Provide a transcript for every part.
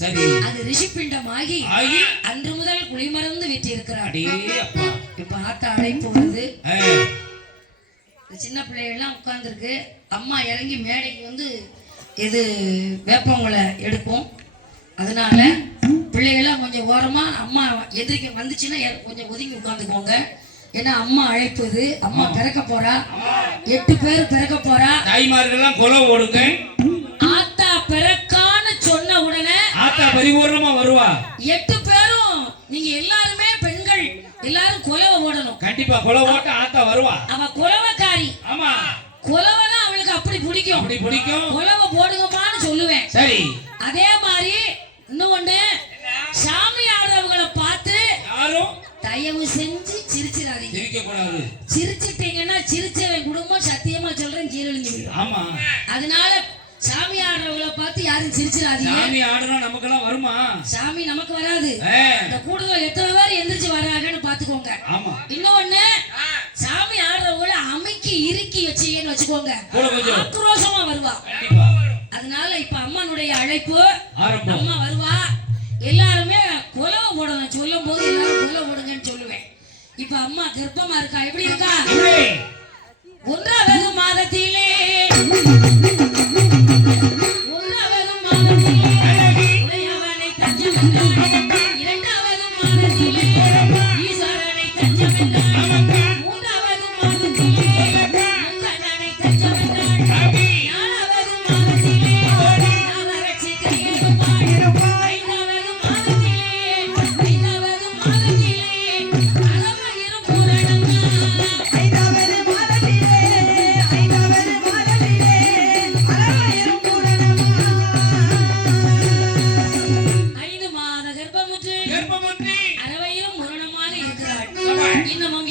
சரி. அது ரிஷிப்பிண்டமாகி அன்று முதல் குளிமறந்து விட்டிருக்கிறார். இப்ப ஆத்த அழைப்பு வருது. சின்ன பிள்ளைகள்லாம் உட்கார்ந்துருக்கு. அம்மா இறங்கி மேடைக்கு வந்து இது வேப்பங்களை எடுப்போம். அதனால பிள்ளைகள்லாம் கொஞ்சம் ஓரமா அம்மா எதிர்க்க வந்துச்சுன்னா கொஞ்சம் ஒதுங்கி உட்காந்துக்கோங்க. ஏன்னா அம்மா அழைப்புது. அம்மா பிறக்க போறா. 8 பேர் பிறக்க போறா. தாய்மார்கள்லாம் கொலை ஓடுங்க. ஆத்தா பிறக்கான்னு சொன்ன உடனே ஆத்தா பரிபூர்ணமா வருவா. 8 பேரும் நீங்க எல்லாருமே பெண்கள் எல்லாரும் கொலவை ஓடணும். கண்டிப்பா கொலை ஓட்ட ஆத்தா வருவா. அவ கொலவக்காரி. ஆமா, கொலவெல்லாம் அவளுக்கு அப்படி பிடிக்கும். அப்படி பிடிக்கும். கொலவை போடுங்கம்மான்னு சொல்லுவேன். சரி. அதே மாதிரி இன்னொன்னு, சாமி ஆடுறவங்களை பார்த்து யாரும் தயவு செஞ்சு சிரிச்சிடாதீங்க. சிரிக்க கூடாது. சிரிச்சிட்டீங்கன்னா சிரிச்சவன் குடும்பம் சத்தியமா சொல்றேன் கீழழிஞ்சு. ஆமா, அதனால சாமி ஆடுறவங்களை பார்த்து யாரும் சிரிச்சிடாதீங்க. சாமி ஆடுனா நமக்கெல்லாம் வருமா? சாமி நமக்கு வராது. இந்த கூடுதல் எத்தனை பேர் எந்திரிச்சு வர்றாங்கன்னு பாத்துக்கோங்க. ஆமா. இன்னொன்னு, சாமி ஆடுறவங்கள அமைக்கி இறுக்கி வச்சீங்கன்னு வச்சுக்கோங்க, ஆக்ரோஷமா வருவா. அதனால இப்ப அம்மானுடைய அழைப்பு. அம்மா வருவா. எல்லாருமே கொலவை போடணும். சொல்லும் போது எல்லாரும் கொலை போடுங்கன்னு சொல்லுவேன். இப்ப அம்மா கர்ப்பமா இருக்கா. எப்படி இருக்கா? 1வது மாதத்திலே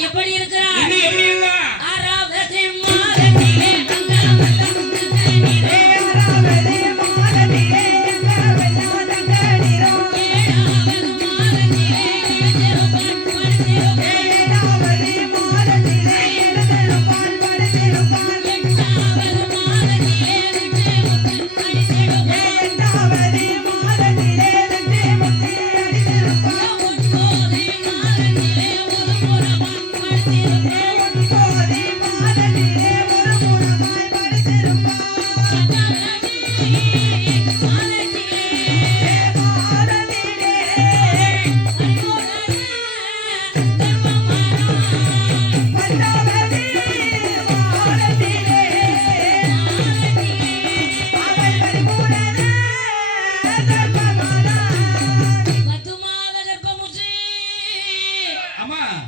எப்படி இருக்கிறார்?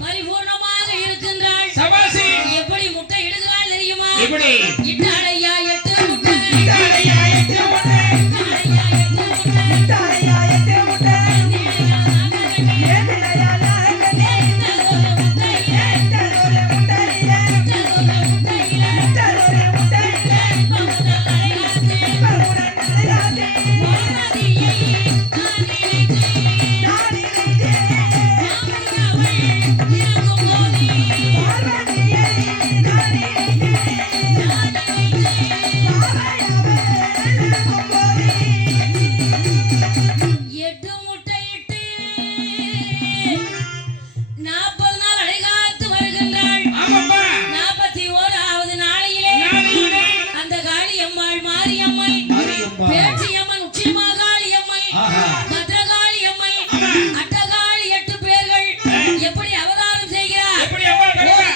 பரிபூர்ணமாக இருக்கின்றாள். எப்படி முட்டை இடுகிறாள் தெரியுமா? இட்டாளையா 8 முட்டை.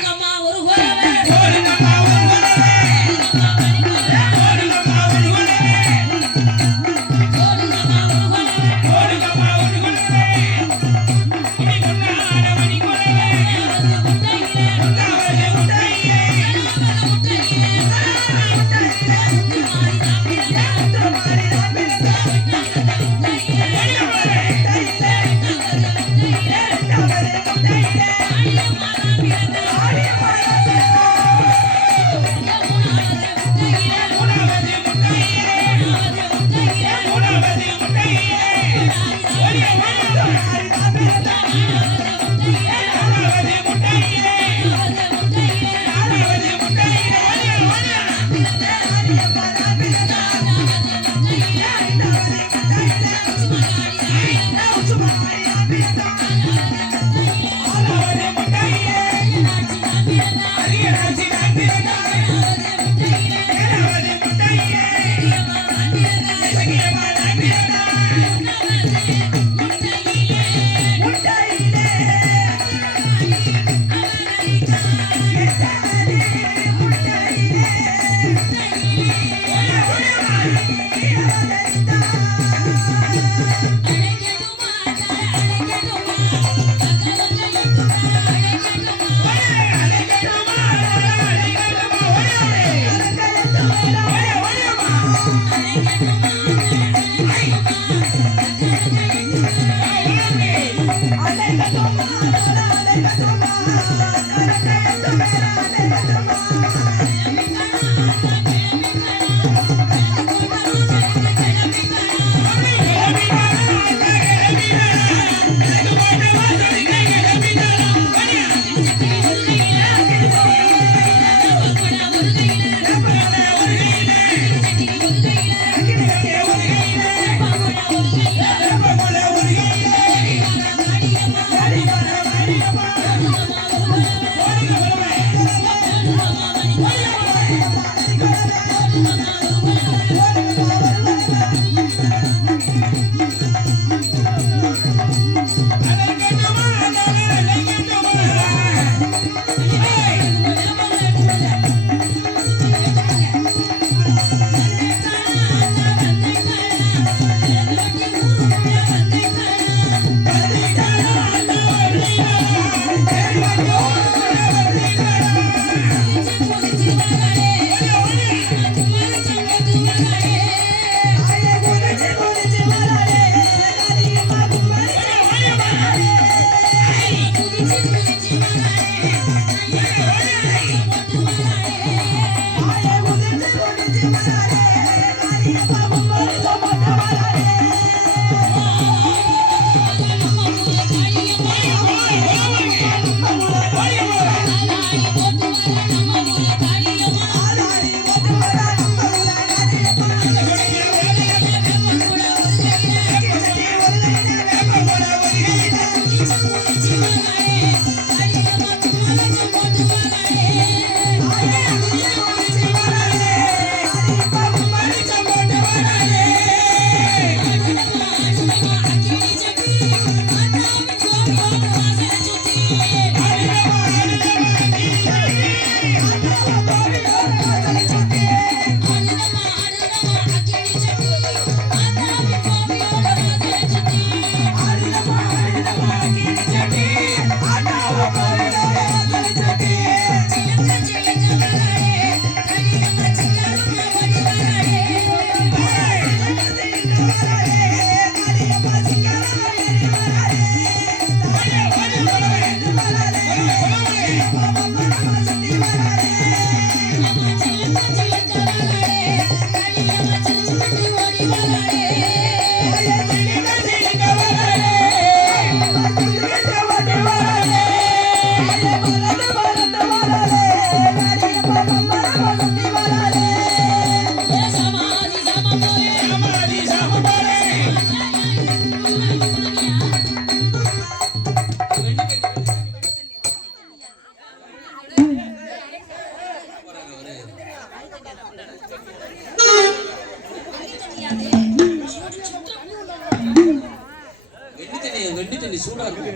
Come on. வெட்டி தண்ணி சூடா இருக்கு.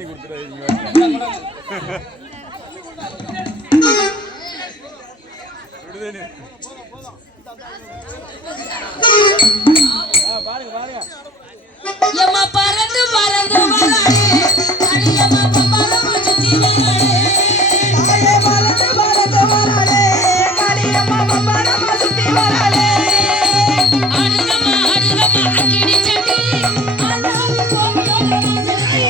பாருங்க பாருங்க எம்மா பறந்து பறந்து வராளே அடியம்மா பம்பரமா சுத்தி வராளே ஆயே பறந்து பறந்து வராளே காளியம்மா பம்பரமா சுத்தி வராளே ஆடுங்கம்மா ஆடுங்கம்மா அக்கினி சட்டி ஆடாவி கோவிலோட வாசலை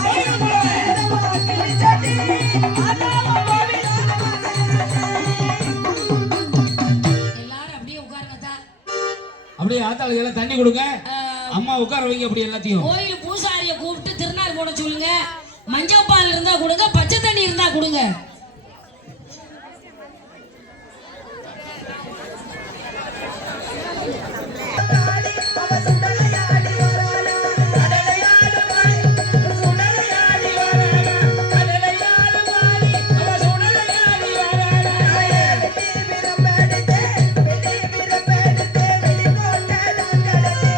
ஆடுங்கம்மா அக்கினி சட்டி ஆடாவி கோவிலோட எல்லாரும் அப்படியே உட்காருங்கதா. அப்படியே ஆத்தாளுக்கு எல்லாம் தண்ணி கொடுங்க. அம்மா உட்கார வைங்க அப்படி எல்லாத்தையும். கோயில் பூசாரிய கூப்பிட்டு திருநாள் போட சொல்லுங்க. மஞ்சள் பால் இருந்தா கொடுங்க, பச்சை தண்ணி இருந்தா கொடுங்க. அவ சுடலையாடி வராளா கடலையாடு மாறி சுடலையாடி வராளா கடலையாடு மாறி அவ சுடலையாடி வராளா வெட்டி விரம்பெடுத்தே வெளிக்கோட்டை தாண்டடலே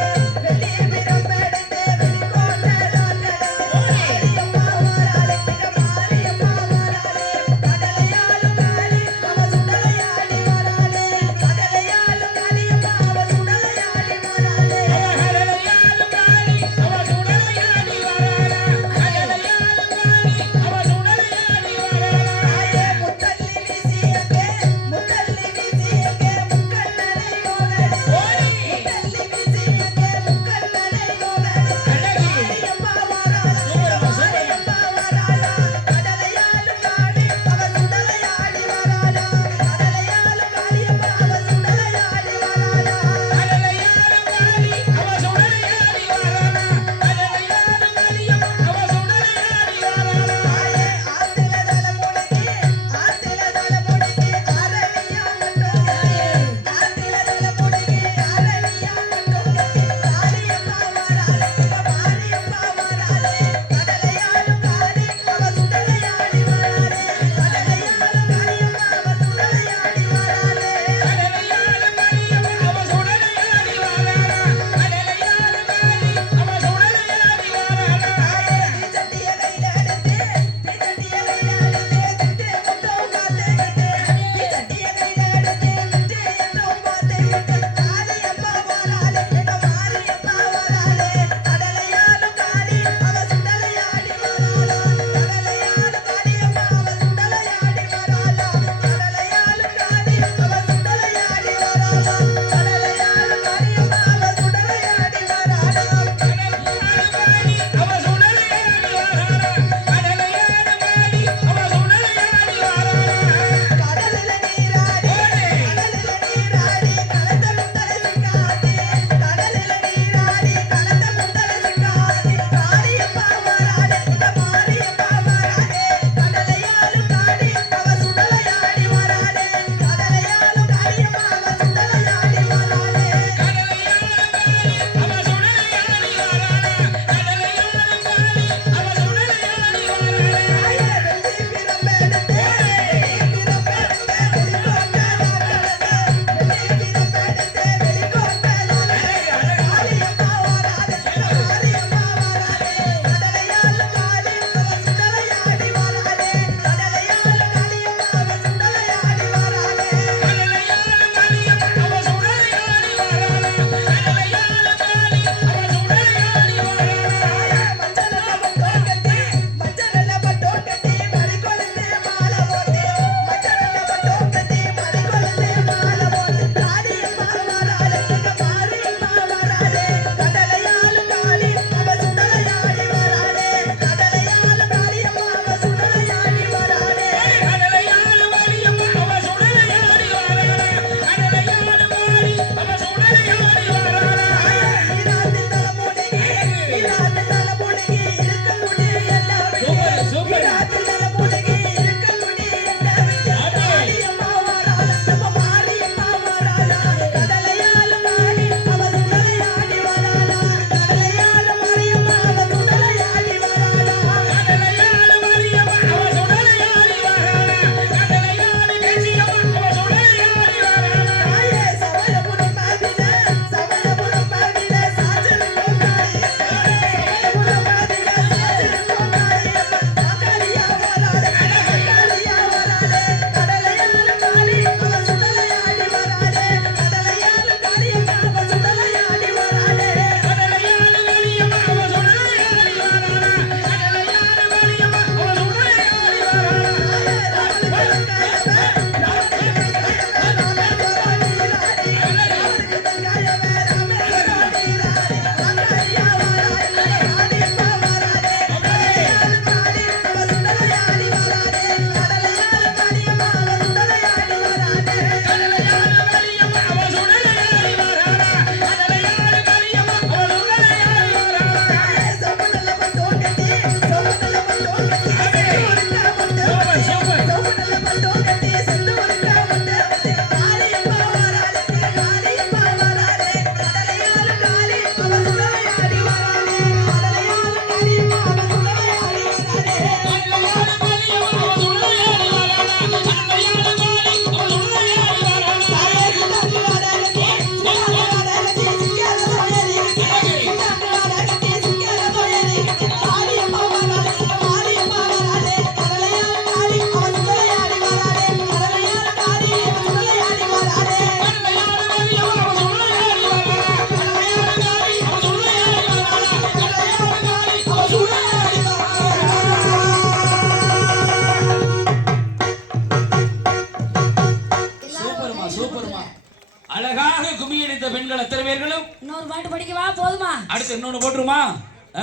வெட்டி விரம்பெடுத்தே வெளிக்கோட்டை தாண்டடலே மாரியம்மா வராளே மாரியம்மா வராளே பேசு இன்னொன்னு போட்டுருமா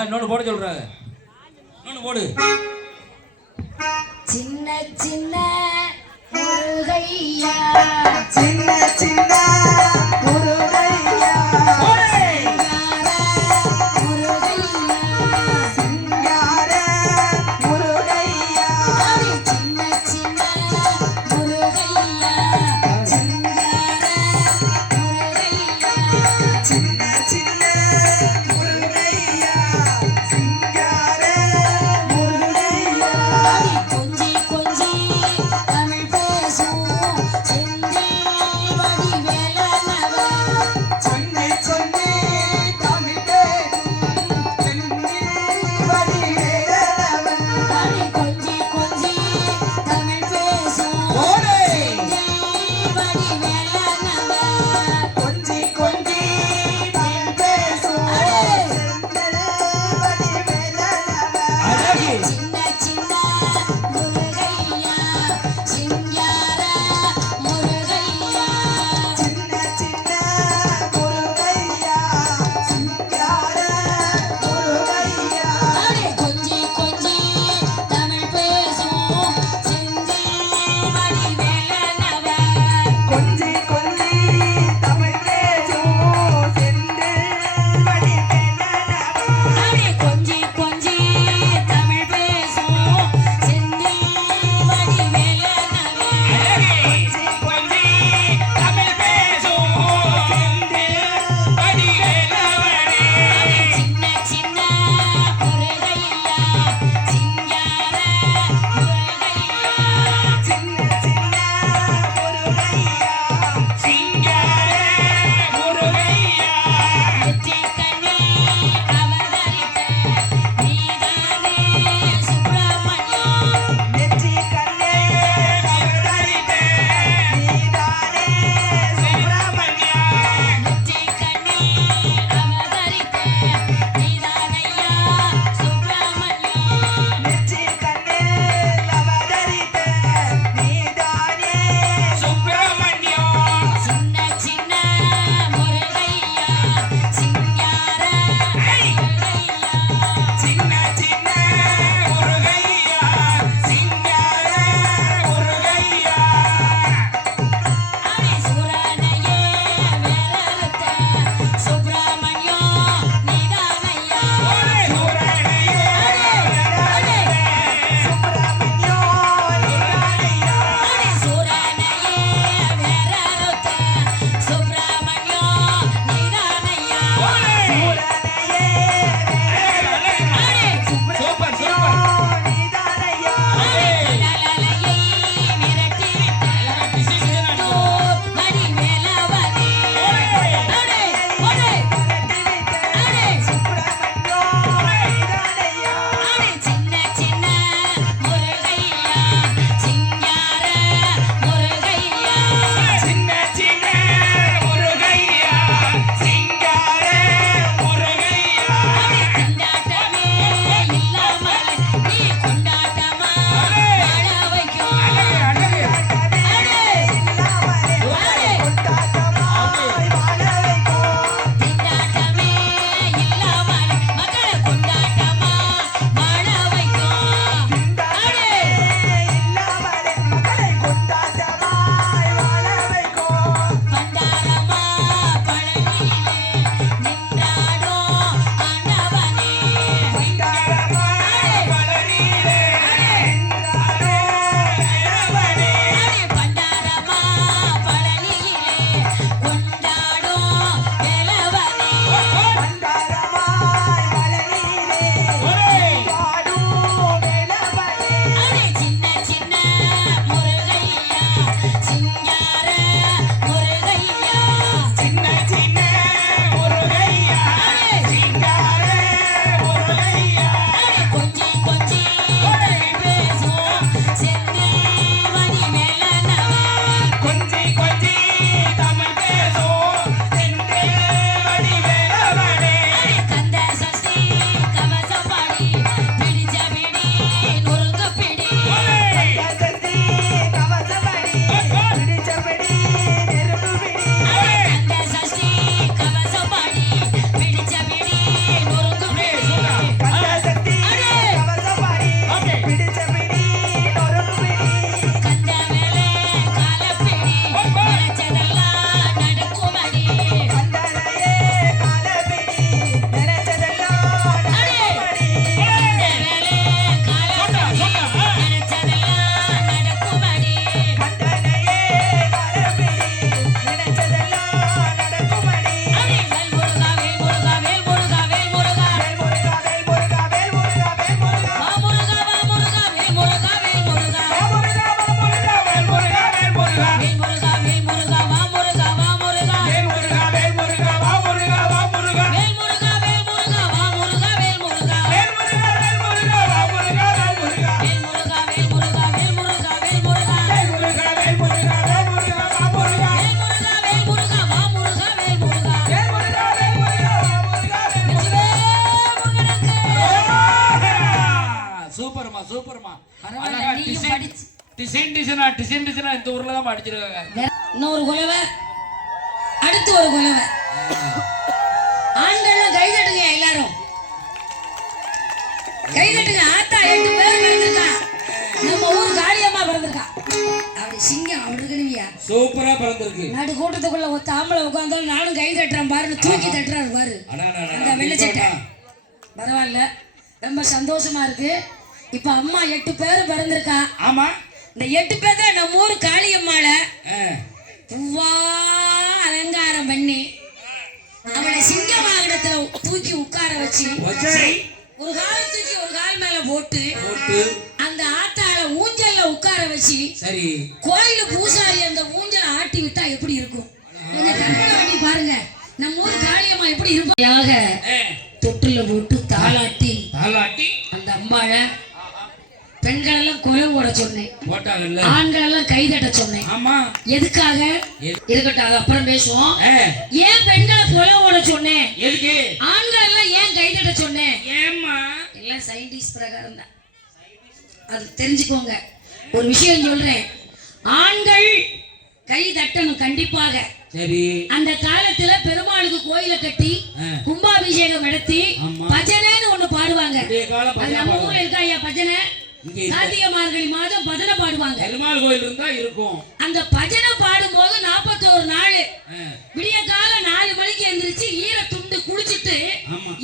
இன்னொன்னு போட சொல்றாங்க இன்னொன்னு போடு சின்ன சின்ன முருகையா சின்ன சின்ன முருகையா சிங்கார முருகையா சின்ன சின்ன முருகையா சிங்கார முருகையா சின்ன சின்ன முருகையா சிங்கார முருகையா கொஞ்சி கொஞ்சி தமிழ் பேசும் செந்தில் வடிவேலனா சூப்பர்மா சூப்பர்மா. பரவாயில்ல, அழகா நீயும் டிசைன் படிச்சு. டிசைனா இந்த ஊர்ல தான் அடிச்சிருக்காங்க. இன்னொரு குலவை, அடுத்து ஒரு குலவை. ஆண்கள் கை தட்டுங்க, எல்லாரும் கை தட்டுங்க. ஆத்தா 8 பேர் பிறந்திருக்கா. நம்ம ஊர் காளியம்மா பிறந்திருக்கா. அப்படி சிங்கம் அப்படி இருக்கணுவியா. சூப்பரா பிறந்திருக்கு. நடு கூட்டத்துக்குள்ள ஒரு தாம்பளை உட்கார்ந்தாலும் நானும் கை தட்டுறேன் பாருன்னு தூக்கி தட்டுறாரு பாரு. அந்த வெள்ளச்சட்டை பரவாயில்ல, ரொம்ப சந்தோஷமா இருக்கு. இப்ப அம்மா 8 பேர் பிறந்திருக்கா. ஆமா, இந்த 8 பேர் தான் நம்ம ஊர் காளியம்மாள பூவா அலங்காரம் பண்ணி அவளை சிங்க வாகனத்துல தூக்கி உட்கார வச்சு ஒரு கால் தூக்கி ஒரு கால் மேல போட்டு அந்த ஆத்தாள ஊஞ்சல்ல உட்கார வச்சு சரி கோயிலு பூசாரி அந்த ஊஞ்சலை ஆட்டி விட்டா எப்படி இருக்கும் கொஞ்சம் கற்பனை பண்ணி பாருங்க. நம்ம ஊர் காளியம்மா எப்படி இருக்கும். தொட்டுல போட்டு தாளாட்டி அந்த அம்பாள பெண்கள் எல்லாம் குறை ஓட சொன்னேன், ஆண்கள் எல்லாம் கை தட்ட சொன்னேன். எதுக்காக இருக்கட்டும், அது அப்புறம் பேசுவோம். ஏன் பெண்களை குறை ஓட சொன்னேன், ஆண்கள் எல்லாம் ஏன் கை தட்ட சொன்னேன், எல்லாம் சயின்டிஸ்ட் பிரகாரம் தான். அது தெரிஞ்சுக்கோங்க. ஒரு விஷயம் சொல்றேன், ஆண்கள் கை தட்டணும் கண்டிப்பாக. அந்த காலத்துல பெருமாளுக்கு கோயில கட்டி கும்பாபிஷேகம் நடத்தி பஜனைன்னு ஒண்ணு பாடுவாங்க. அது நம்ம ஊர்ல இருக்கா ஐயா பஜனை. கார்த்திகை மார்கழி மாதம் பஜனை பாடுவாங்க. பெருமாள் கோயில் இருந்தா இருக்கும். அந்த பஜனை பாடும் போது 41 நாள் விடிய காலம் 4 மணிக்கு எந்திரிச்சு ஈர துண்டு குளிச்சுட்டு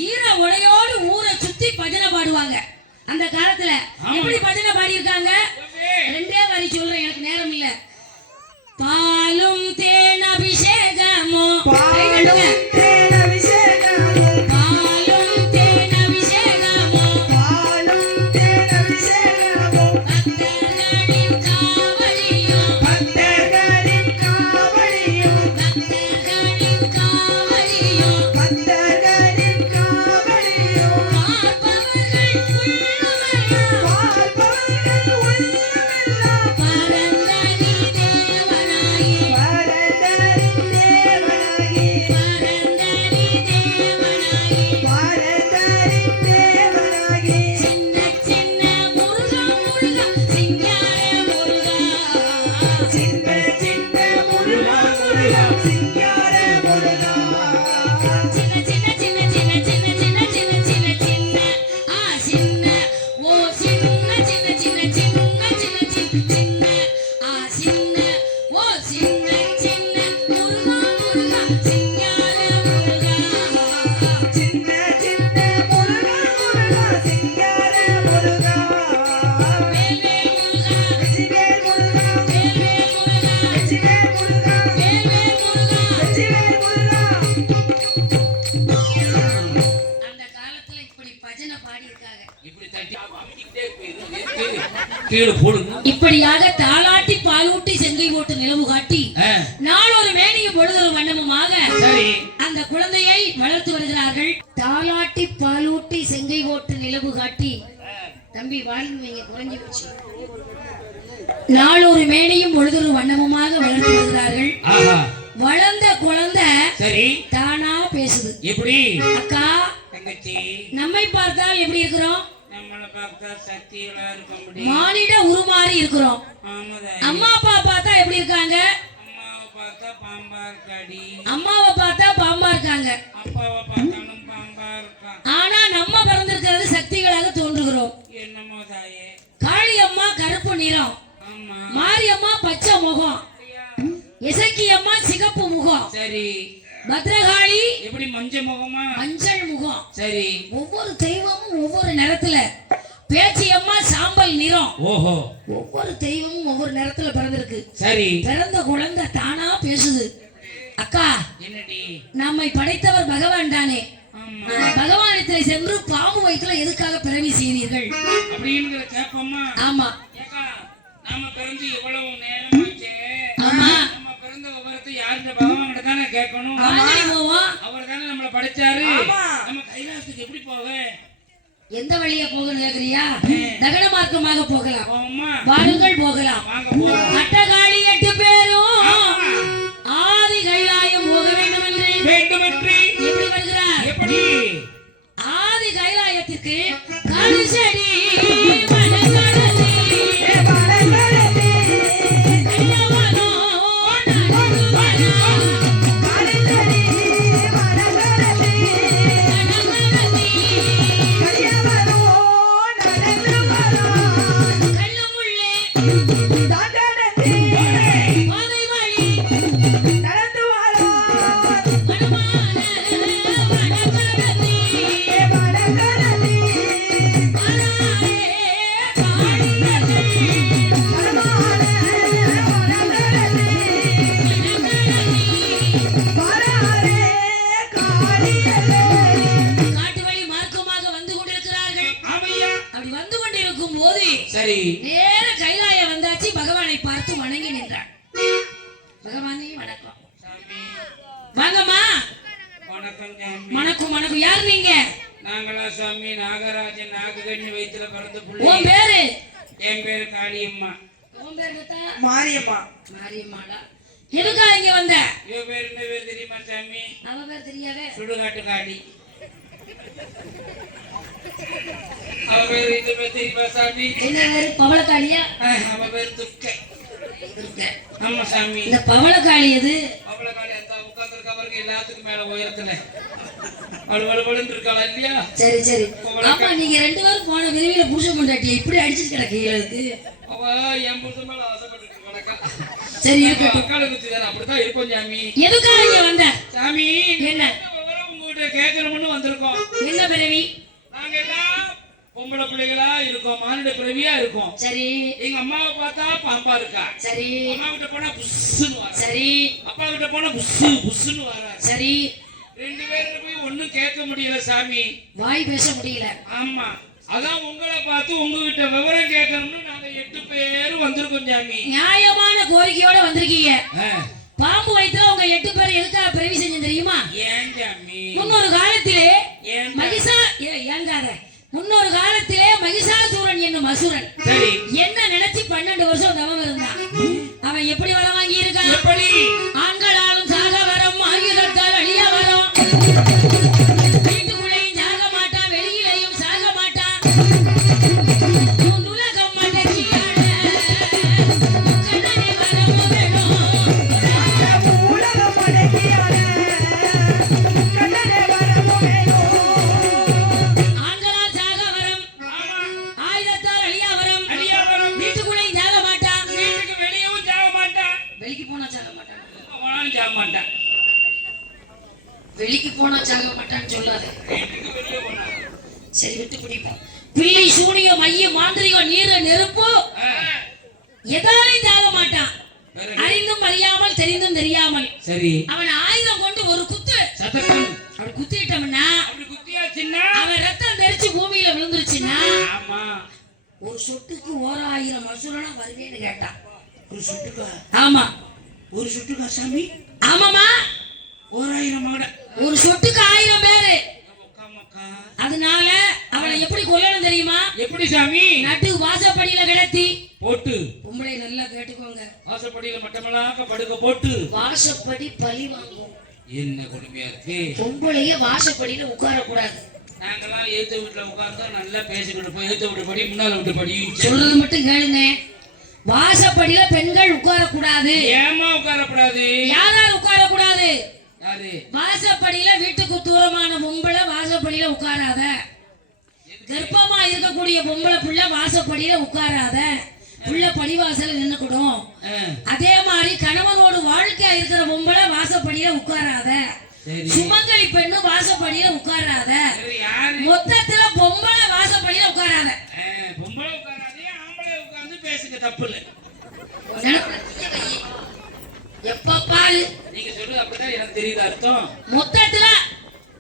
ஈர உடையோடு ஊரை சுத்தி பஜனை பாடுவாங்க. அந்த காலத்துல எப்படி பஜனை பாடி இருக்காங்க, 2 வரி சொல்றேன், எனக்கு நேரம் இல்ல. பாலும் தேன் அபிஷேகமோ இப்படியாக தாளாட்டி பாலூட்டி செங்கை போட்டு நிலவு காட்டி நாளொரு மேனியும் பொழுதொரு வண்ணமுமாக அந்த குழந்தையை வளர்த்து வருகிறார்கள். தாளாட்டி பாலூட்டி செங்கை போட்டு நிலவு காட்டி தம்பி வாழ்ந்து குறைஞ்சி போச்சு. நாளொரு மேனியும் பொழுதொரு வண்ணமுமாக வளர்த்து வருகிறார்கள். வளர்ந்த குழந்தை தானா பேசுது. எப்படி அக்கா நம்மை பார்த்தால் எப்படி இருக்கிறோம், மானிட உருமாறி இருக்கிறோம். அம்மா அப்பா பார்த்தா எப்படி இருக்காங்க, அம்மாவை பார்த்தா பாம்பா இருக்காங்க. ஆனா நம்ம பிறந்திருக்கிறது சக்திகளாக தோன்றுகிறோம். காளியம்மா கருப்பு நிறம், மாரியம்மா பச்சை முகம், இசக்கியம்மா சிகப்பு முகம், பத்ரகாளி எப்படி மஞ்சள் முகமா மஞ்சள் முகம். ஒவ்வொரு தெய்வமும் ஒவ்வொரு நிறத்துல. பேச்சியம்மா சாம்பல் நிறம். ஒவ்வொரு தெய்வமும் ஒவ்வொரு நிறத்துல பிறந்திருக்கு. பிறந்த குழந்தை தானா பேசுது. அக்கா நம்மை படைத்தவர் பகவான் தானே, பகவானிடத்தில் சென்று பாம்பு வயிற்றுல எதுக்காக பிறவி செய்தீர்கள் அப்படிங்கிற கேப்பம்மா. ஆமா நாம பிறந்து எவ்வளவு நேரம் ஆச்சு. ஆமா நம்ம பிறந்த விவரத்தை யார்கிட்ட பகவான்கிட்ட தானே கேட்கணும். அவர் தானே நம்மளை படைச்சாரு. நம்ம கைலாசத்துக்கு எப்படி போவே, எந்த வழியா போகணும் கேக்குறியா, தகன மார்க்கமாக போகலாம். வாருங்கள் போகலாம். அட்டகாளி 8 பேரும் ஆதி கைலாயம் போக வேண்டும் என்று எப்படி வருகிறார், எப்படி ஆதி கைலாயத்திற்கு கருசடி அப்படி வந்து கொண்டிருக்கும் போது சரி நேர கைலாய வந்தாச்சு. பகவானை பார்த்து வணங்கி நின்றான். பகவானே வணக்கம். வாங்கம்மா. வணக்கம் சாமி. வணக்கம் வணக்கம். யார் நீங்க? நாங்களா சாமி நாகராஜன் நாககண்ணி வயித்துல பிறந்த பிள்ளை. உன் பேரு? என் பேரு காளியம்மா. உன் பேரு பார்த்தா? மாரியம்மா. மாரியம்மாடா. எதுக்காக இங்க வந்த? இவ பேரு என்ன பேரு தெரியுமா சாமி? அவ பேர் தெரியாதே. சுடுகாட்டு காளி. அவ பேரு இது பேரு தெரியுமா சாமி? என்ன பேரு? பவளக்காளியா? அவ பேரு துர்க்கை. ஆமா சாமி. இந்த பவளக்காளி எது? பவளக்காளி அந்த உட்கார்ந்துருக்க பாருங்க எல்லாத்துக்கும் மேல உயரத்துல வலுவலுன்னு இருக்காளா இல்லையா? சரி சரி. ஆமா நீங்க ரெண்டு பேரும் போன விரைவில புருஷன் பொண்டாட்டி இப்படி அடிச்சிட்டு கிடக்கு. அவ என் புருஷன் மேல ஆசைப்பட்டு கிடக்கா. சரி இருக்கட்டும். அக்காளுக்கு அப்படித்தான் இருக்கும் சாமி. எதுக்காக இங்க வந்த? சாமி என்ன உங்ககிட்ட கேட்கணும்னு வந்திருக்கோம். என்ன பிறவி? நாங்க எல்லாம் பொம்பளை பிள்ளைகளா இருக்கோம், மானிட பிறவியா இருக்கோம். சரி. எங்க அம்மாவை பார்த்தா பாம்பா இருக்கா. சரி. அம்மா கிட்ட போனா புஷ்ஷுன்னு வர. சரி. அப்பா கிட்ட போனா புஷ்ஷு புஷ்ஷுன்னு வர. சரி. ரெண்டு பேரும் போய் ஒண்ணும் கேட்க முடியல சாமி. வாய் பேச முடியல. ஆமா அதான் உங்களை பார்த்து உங்ககிட்ட விவரம் கேட்கணும்னு நாங்க 8 பேரும் வந்திருக்கோம் சாமி. நியாயமான கோரிக்கையோட வந்திருக்கீங்க. பாம்பு வயித்துல உங்க 8 பேர் எதுக்காக பிறவி செஞ்சு தெரியுமா? ஏன் சாமி? முன்னொரு காலத்திலே முன்னொரு காலத்திலே மகிஷாசூரன் என்னும் அசுரன் என்ன நினைச்சு 12 வருஷம் தவம் இருந்தான். அவன் எப்படி வர வாங்கி இருக்கான்? எப்படி? ஆண்களாலும் சாக வரம், ஆயுதத்தால் அழிய வரம். வீட்டுக்குள்ளேயும் சாக மாட்டான், வெளியிலையும் சாக மாட்டான். உலகம் மடக்கியாட கண்ணனை வரமும் வேணும். உலகம் மடக்கியாட கண்ணனை வரமும் வேணும். ஆண்களால் சாக வரம், ஆயுதத்தால் அழிய வரம். வீட்டுக்குள்ளேயும் சாக மாட்டான், வீட்டுக்கு வெளியவும் சாக மாட்டான். வெளிக்கு போனா சாக மாட்டான். அவனாலும் சாக மாட்டான். வெளிக்கு போனா சாக மாட்டான்னு சொல்லாத. வீட்டுக்கு வெளியே போனா சரி விட்டு பிடிப்போம். பிள்ளை சூனியம் மைய மாந்திரிகம் நீர நெருப்பு எதாலையும் சாக மாட்டான். அறிந்தும் அறியாமல் தெரிந்தும் தெரியாமல். சரி. அவன் ஆயுதம் கொண்டு ஒரு குத்து சத்தம் அப்படி குத்திட்டோம்னா அப்படி குத்தியாச்சுன்னா அவன் ரத்தம் தெரிச்சு பூமியில விழுந்துருச்சுன்னா ஆமா ஒரு சொட்டுக்கு 1000 மசூரனா வருவேன்னு கேட்டான். ஒரு சுட்டுக்கா? ஆமா ஒரு சுட்டுக்கா சாமி? ஆமாமா 1000 மாட ஒரு சொட்டுக்கு 1000 பேரு. அதனால அவனை எப்படி கொல்லணும் தெரியுமா? எப்படி சாமி? நட்டு வாசப்படியில கிடத்தி போட்டு. பொம்பளை நல்லா கேட்டுக்கோங்க. வாசப்படியில மட்டமலாக்க படுக்க போட்டு வாசப்படி பழி வாங்கும். என்ன கொடுமையா இருக்கு. பொம்பளைய வாசப்படியில உட்கார கூடாது. நாங்கெல்லாம் ஏத்த வீட்டுல உட்கார்ந்தா நல்லா பேசிக்கிட்டு போய் ஏத்த வீட்டு படி முன்னால விட்டு படி சொல்றது மட்டும் கேளுங்க. வாசப்படியில பெண்கள் உட்கார கூடாது. ஏமா உட்காரக்கூடாது? யாரால உட்கார கூடாது? யாரு? வாசப்படியில வீட்டுக்கு தூரமான பொம்பளை வாசப்படியில உட்காராத. கர்ப்பமா இருக்கக்கூடிய பொம்பளை புள்ள வாசப்படியில உட்காராத. புள்ள படிவாசல நின்னுக்கிடும். அதே மாதிரி கணவனோடு வாழ்க்கையா இருக்கிற பொம்பளை வாசப்படியில உட்காராத. சுமங்கலி பெண்ணு வாசப்படியில உட்காராத. மொத்தத்துல பொம்பளை வாசப்படியில உட்காராத. பொம்பளை உட்காராதே, ஆம்பளை உட்கார்ந்து பேசுங்க, தப்பு இல்லை. எப்ப பாரு நீங்க சொல்றது அப்படிதான் எனக்கு தெரியுது அர்த்தம். மொத்தத்துல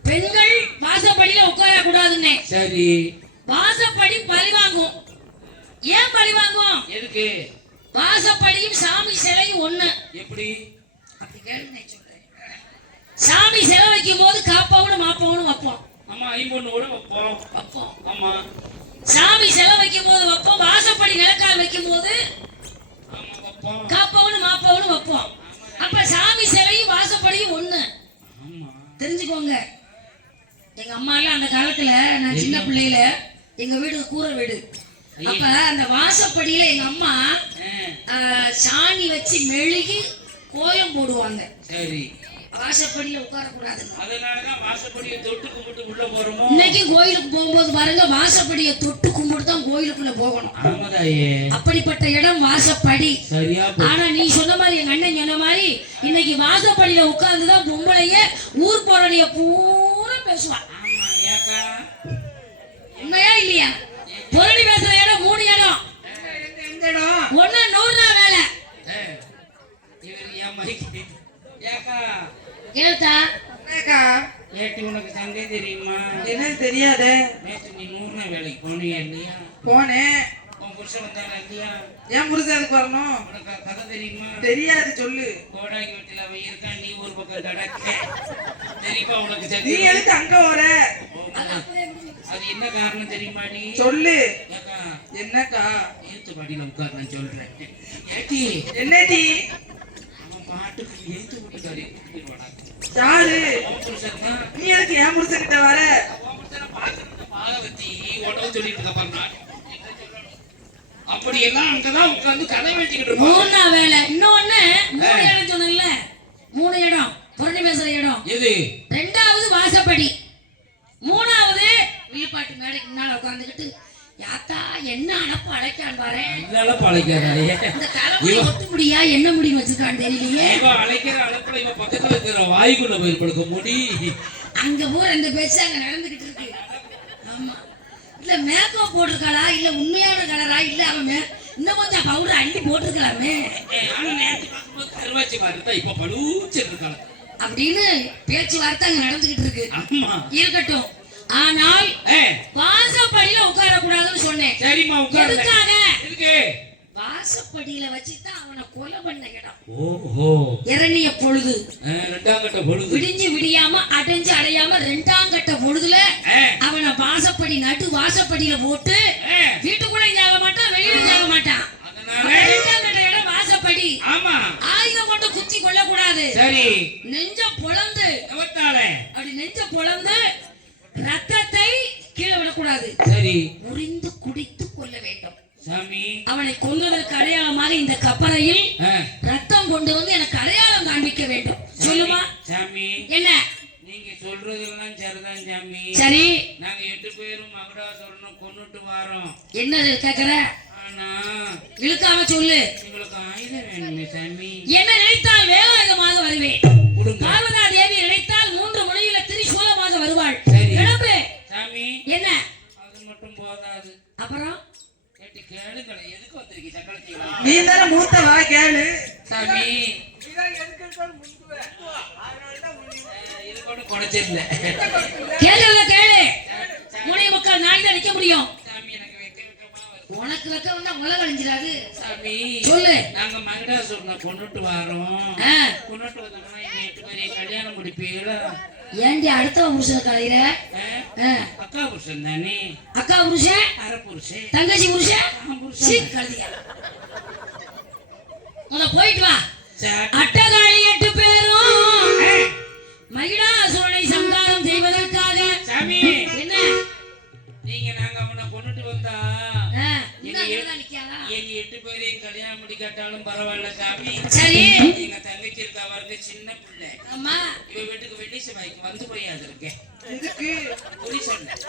பெண்கள் வாசப்படியில உட்கார கூடாதுன்னு. சரி. வாசப்படி பழி வாங்கும். ஏன் பழி வாங்கும்? எதுக்கு? வாசப்படியும் சாமி சிலையும் ஒண்ணு. எப்படி? அப்படி கேளுங்க சொல்றேன். சாமி சிலை வைக்கும் போது காப்பாவனும் மாப்பாவனும் வைப்போம். ஆமா, ஐம்பொண்ணு கூட வைப்போம். ஆமா. சாமி சிலை வைக்கும் போது வைப்போம். வாசப்படி நிலக்கால் வைக்கும் போது காப்பாவனும் மாப்பாவனும் வைப்போம். அப்ப சாமி சிலையும் வாசப்படியும் ஒண்ணு. தெரிஞ்சுக்கோங்க. எங்க அம்மா எல்லாம் அந்த காலத்துல நான் சின்ன பிள்ளையில எங்க வீடு கூரை வீடு. அப்ப அந்த வாசப்படியில எங்க அம்மா சாணி வச்சு மெழுகி கோலம் போடுவாங்க. சரி. வாசப்படியில உட்கார கூடாது. அதனாலதான் வாசப்படியை தொட்டு கும்பிட்டு உள்ள போறோமோ. இன்னைக்கு கோயிலுக்கு போகும்போது பாருங்க, வாசப்படியை தொட்டு கும்பிட்டு தான் கோயிலுக்குள்ள போகணும். அப்படிப்பட்ட இடம் வாசப்படி. ஆனா நீ சொன்ன மாதிரி எங்க அண்ணன் சொன்ன மாதிரி இன்னைக்கு வாசப்படியில உட்கார்ந்துதான் பொம்பளைய ஊர் போறடைய பூரா பேசுவான். உண்மையா இல்லையா? பொருளி பேசுற இடம் 3 இடம். ஒண்ணு 100 ரூபா வேலை. ஏட்டி உனக்கு சண்டை தெரியுமா? என்ன தெரியாத? நேற்று நீ 100 வேலைக்கு போனியா இல்லையா? போனேன். உன் புருஷன் வந்தானா இல்லையா? ஏன் புருஷன் அதுக்கு வரணும்? உனக்கு கதை தெரியுமா? தெரியாது, சொல்லு. கோடாங்கி வீட்டுல அவன் இருக்கான், நீ ஒரு பக்கம் கடக்க தெரியுமா உனக்கு? நீ சரி, எதுக்கு அங்க வர? அது என்ன காரணம் தெரியுமா? நீ சொல்லு. ஏக்கா, என்னக்கா? எழுத்து படியில உட்கார், நான் சொல்றேன். ஏட்டி, என்னடி? அவன் பாட்டுக்கு எழுத்து வீட்டுக்காரி யாரு? உன் புருஷன் தான். நீ எதுக்கு என் புருஷன் கிட்ட வர? உன் புருஷனை பார்க்கறதுக்கு பாகவதி உடம்பு சொல்லிட்டு இருக்க பாரு. நான் என்ன சொல்லணும்? அப்படியெல்லாம் அங்கதான் உட்கார்ந்து கதை வச்சுக்கிட்டு இருப்போம். மூணா வேலை. இன்னொன்னு 3 இடம் சொன்னேன்ல, 3 இடம் புரணி பேசுற இடம். எது? 2வது வாசப்படி, 3வது விழிப்பாட்டு மேடைக்கு முன்னால உட்காந்துக்கிட்டு யாத்தா என்ன அனுப்பு அழைக்கான் பாரு. என்னால பழைக்காதே. இந்த தலைமுடி ஒட்டு முடியா என்ன முடின்னு வச்சிருக்கான்னு தெரியலையே. இவன் அழைக்கிற அழைப்புல இவன் பக்கத்துல இருக்கிற வாய்க்குள்ள போய் கொடுக்க முடி. அங்க போற இந்த பேச்சு அங்க நடந்துகிட்டு இருக்கு. ஆமா, இல்ல மேக்கப் போட்டிருக்காளா, இல்ல உண்மையான கலரா, இல்ல அவன் இன்னும் கொஞ்சம் பவுடர் அள்ளி போட்டிருக்கலாமே ஆனா நேற்று பார்க்கும்போது கருவாச்சி பார்த்தா இப்ப பழுச்சு இருக்காங்க அப்படின்னு பேச்சுவார்த்தை அங்க நடந்துகிட்டு இருக்கு. ஆமா, இருக்கட்டும். ஆனால் வாசப்படியில உட்கார கூடாதுன்னு சொன்னேன். சரிம்மா உட்காரு. எதுக்காக? எதுக்கு? வாசப்படியில வச்சுதான் அவனை கொலை பண்ண இடம். ஓஹோ, இரணிய பொழுது, 2ஆம் கட்ட பொழுது விடிஞ்சு விடியாம அடைஞ்சு அடையாம 2ஆம் கட்ட பொழுதுல அவனை வாசப்படி நட்டு வாசப்படியில போட்டு வீட்டுக்குள்ள ஜாக மாட்டான், வெளியில ஜாக மாட்டான். அதனால 2ஆம் கட்ட இடம் வாசப்படி. ஆமா, ஆயுதம் கொண்டு குத்தி கொள்ள கூடாது. சரி, நெஞ்ச பொளந்து எவத்தாலே அப்படி நெஞ்ச பொளந்து ரத்தத்தை கீழே விடக்கூடாது. சரி, முறிந்து குடித்து கொள்ள வேண்டும். சாமி, அவனை கொன்றதற்கு அடையாளமாக இந்த கப்பறையில் ரத்தம் கொண்டு வந்து எனக்கு அடையாளம் காண்பிக்க வேண்டும். சொல்லுமா சாமி? என்ன நீங்க சொல்றதெல்லாம் சரிதான் சாமி. சரி, நாங்க 8 பேரும் மகுடாசுரனை கொன்னுட்டு வாரோம். என்ன கேக்குற? ஆனா இழுக்காம சொல்லு. உங்களுக்கு ஆயுதம் வேணுமே சாமி. என்ன நினைத்தால் வேலாயுதமாக வருவேன். கொடுங்க பார்வதா தேவி நினைத்தால் 3 மொழியில திரிசூலமாக வருவாள். சரி. கிளம்பு. சாமி, என்ன அது மட்டும் போதாது. அப்புறம்? கேட்டு கேளுங்களே, எதுக்கு வந்திருக்கீங்க சக்கரத்தி? நீ தானே மூத்தவா, கேளு. சாமி, இது கூட குறைச்சிருந்த. கேளுல கேளு. 3:45 நாள் தான் நிக்க முடியும். சாமி, எனக்கு வெக்க வெக்கமா வருது. உனக்கு வைக்க வந்தா முளை வளைஞ்சிடாது. சாமி, சொல்லு. நாங்க மகுடாசுரனை கொன்னுட்டு வாரோம். ஆ. கொன்னுட்டு வந்தோம்னா எங்க 8 பேரையும் கல்யாணம் முடிப்பீங்களா? ஏண்டி அடுத்தவன் புருஷன் கலையிற? அக்கா புருஷன் தானே. அக்கா புருஷன், அரை புருஷன், தங்கச்சி புருஷன், சீ கலையா. போயிட்டு வா. சாமி, அட்டகாளி 8 பேரும் மகிடாசுரனை சங்காரம் செய்வதற்காக. சாமி, என்ன? நீங்க நாங்க அவனை கொன்னுட்டு வந்தா இன்னும் அங்கதான் நிக்காதா? எங்க 8 பேரையும் கல்யாணம் முடிக்காட்டாலும் பரவாயில்ல சாமி. சரி. எங்க தங்கச்சி இருக்கா பாருங்க, சின்ன பிள்ளை. அம்மா, இவ வீட்டுக்கு வெள்ளி செவ்வாய்க்கு வந்து போயாது இருக்கேன். எதுக்கு? புரி சொன்னேன்.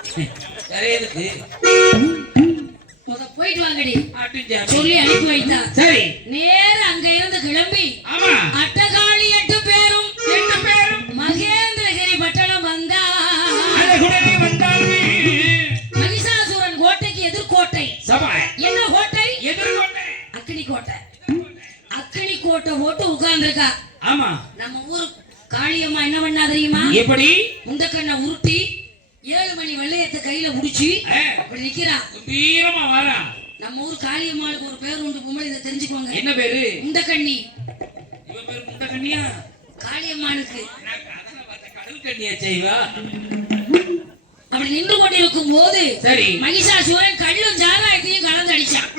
வேற எதுக்கு? போயிட்டு வாங்கடி ஆட்டும் சாமி. சொல்லி அனுப்பி வைத்தா. சரி, நேர அங்க இருந்து கிளம்பி ஆமா, அட்டகாளி 8 பேரும் 8 பேரும் மகேந்திரகிரி பட்டணம் வந்தா. அழகுடனே வந்தாலுமே மகிஷாசுரன் கோட்டைக்கு எதிர்கோட்டை. சபா என்ன கோட்டை? எதிர்கொண்டே அக்கினி கோட்டை. அக்கினி கோட்டை போட்டு உட்கார்ந்துருக்கா. ஆமா, நம்ம ஊர் காளியம்மா என்ன பண்ணா தெரியுமா? எப்படி? உண்ட கண்ணை உருட்டி 7 மணி வெள்ளையத்தை கையில முடிச்சு அப்படி நிக்கிறா. கம்பீரமா வாரா. நம்ம ஊர் காளியம்மாளுக்கு ஒரு பேர் உண்டு, பொம்பளை, இதை தெரிஞ்சுக்கோங்க. என்ன பேரு? உண்டக்கண்ணி. இவ பேரு முண்ட கண்ணியா? காளியம்மாளுக்கு. நான் அதெல்லாம் பார்த்த கடல் கண்ணியா செய்வா. அப்படி நின்று கொண்டிருக்கும் போது சரி, மகிஷாசுரன் கள்ளும் ஜாராயத்தையும் கலந்து அடிச்சான்.